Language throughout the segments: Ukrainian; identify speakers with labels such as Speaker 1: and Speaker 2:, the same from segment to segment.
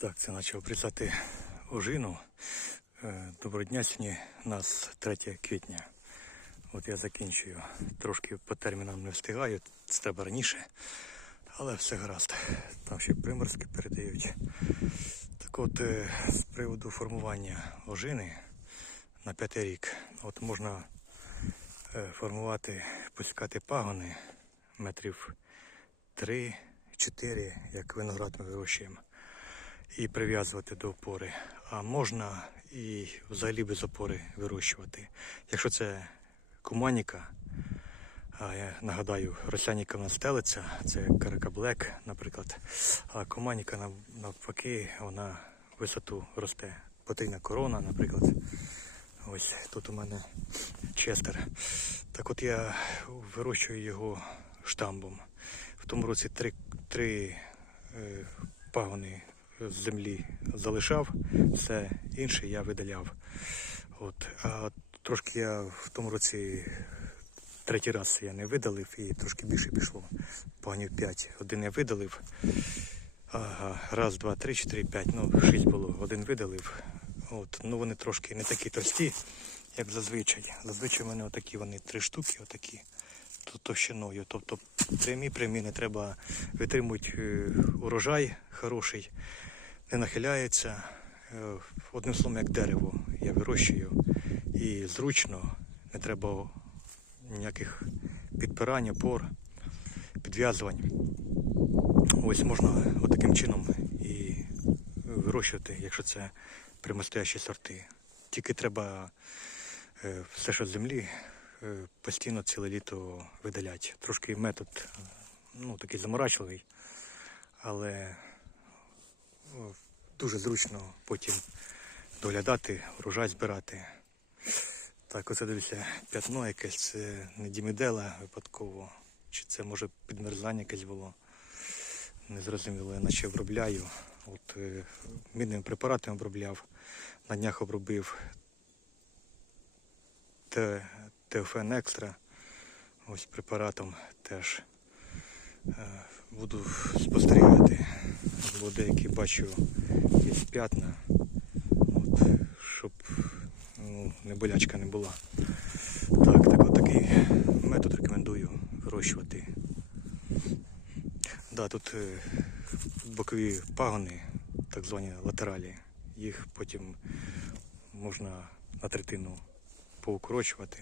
Speaker 1: Так, це почав обрізати ожину. Е, Доброго дня, сьогодні у нас 3 квітня. От я закінчую. Трошки по термінам не встигаю, це треба раніше. Але все гаразд. Там ще приморські передають. Так от, е, з приводу формування ожини на п'ятий рік. От можна е, формувати, пускати пагони метрів 3-4, як виноград ми вирощуємо і прив'язувати до опори. А можна і взагалі без опори вирощувати. Якщо це куманіка, я нагадаю, росяніка в нас стелиться, це каракаблек, наприклад. А куманіка навпаки, вона висоту росте. Потрійна корона, наприклад. Ось тут у мене честер. Так от я вирощую його штамбом. В тому році три, три е, пагони з землі залишав, все інше я видаляв. От. А трошки я в тому році третій раз я не видалив і трошки більше пішло. Пагонів 5. Один я видалив. Ага, раз, два, три, чотири, п'ять. Ну, шість було. Один видалив. От. Ну вони трошки не такі товсті, як зазвичай. Зазвичай в мене отакі вони три штуки, отакі товщиною. Тобто прямі прямі не треба витримують е, урожай хороший, не нахиляється. Е, Одним словом, як дерево я вирощую і зручно, не треба ніяких підпирань, опор, підв'язувань. Ось можна отаким чином і вирощувати, якщо це прямостоящі сорти. Тільки треба е, все, що з землі, постійно ціле літо видаляти. Трошки метод е, ну, такий заморачливий, але дуже зручно потім доглядати, урожай збирати. Так, оце дивіться, п'ятно якесь, це не дімідела випадково, чи це може підмерзання якесь було. Незрозуміло, я наче обробляю. От е, препаратом обробляв, на днях обробив Те- Теофен Екстра. Ось препаратом теж е, буду спостерігати. Бо деякі бачу є п'ятна, от, щоб ну, не болячка не була. Так, так от такий метод рекомендую вирощувати. Да, тут е, бокові пагони, так звані латералі, їх потім можна на третину поукорочувати.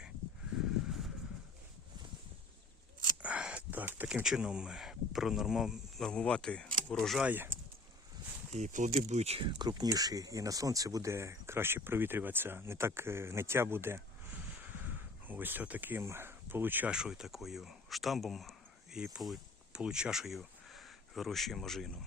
Speaker 1: Так, таким чином пронормувати урожай і плоди будуть крупніші, і на сонці буде краще провітрюватися, не так е, гниття буде. Ось таким получашою такою штамбом і полу- получашею вирощуємо жину.